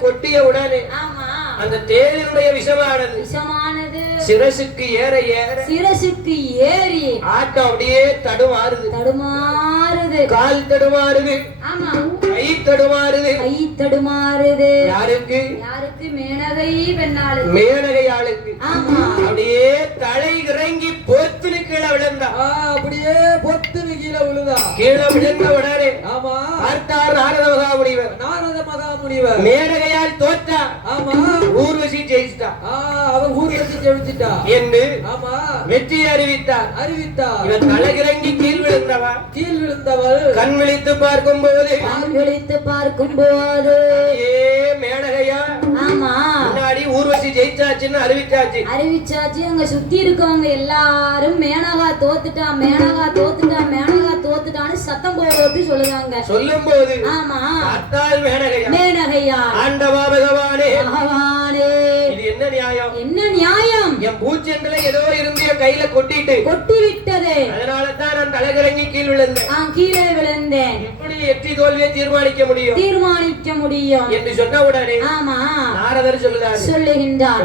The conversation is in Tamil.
கொட்டிய கொட்டியவுடன் அந்த தேனினுடைய விஷமானது. விஷமானது. சிரசுக்கு ஏற ஏற சிரசுக்கு ஏறி ஆட்டம் அப்படியே தடுமாறுது. தடுமாறுது. கால் தடுமாறுது. ஆமா. கை தடுமாறுது. கை தடுமாறுது. யாருக்கு? யாருக்கு? மேனகை பெண்ணாளு மேனகை ஆளுக்கு. ஆமா. அப்படியே தலை இறங்கி பொத்துனு கீழே விழுந்தா. அப்படியே பொத்துனு கீழே விழுந்தா. கீழே விழுந்த உடனே ஆமா. பார்த்தார் நாரதவகாவுடைய நாரத மேனகையால் தோற்றா ஆமா. ஊர்வசி ஜெயிச்சிட்டா. ஆ, அவ ஊர் வச்சு ஜெயிச்சிட்டா. என்று ஆமா. வெற்றி அறிவித்தார். அறிவித்தார். இவன் தலைகிறங்கி கீழ் விழுந்தவா கீழ் விழுந்தவள். கண் விழித்து பார்க்கும் போது கால் விழித்து பார்க்கும் போது. ஏ மேனகையா ஆமா. முன்னாடி ஊர்வசி ஜெயிச்சாச்சுன்னு அறிவிச்சாச்சு. அறிவிச்சாச்சு. அங்க சுத்தி இருக்கவங்க எல்லாரும் மேனகா தோத்துட்டா. மேனகா தோத்துட்டான்னு சத்தம் போட்டு சொல்லுதாங்க சொல்லும் போது ஆமா. பார்த்தால் மேனகையா. மேனகையா. ஆண்டவா பகவானே. பகவானே. இது என்ன நியாயம்? என்ன நியாயம்? என் பூச்செண்டுல ஏதோ இருந்து என் கையில கொட்டிட்டு. கொட்டி விட்டது அதனால தான் நான் தலைகிறங்கி கீழ் விழுந்தேன். நான் கீழே விழுந்தேன். எப்படி வெற்றி தோல்வியை தீர்மானிக்க முடியும்? தீர்மானிக்க முடியும். என்று சொன்ன உடனே ஆமா. நாரதர் சொல்லுதாரு சொல்லுகின்றார்.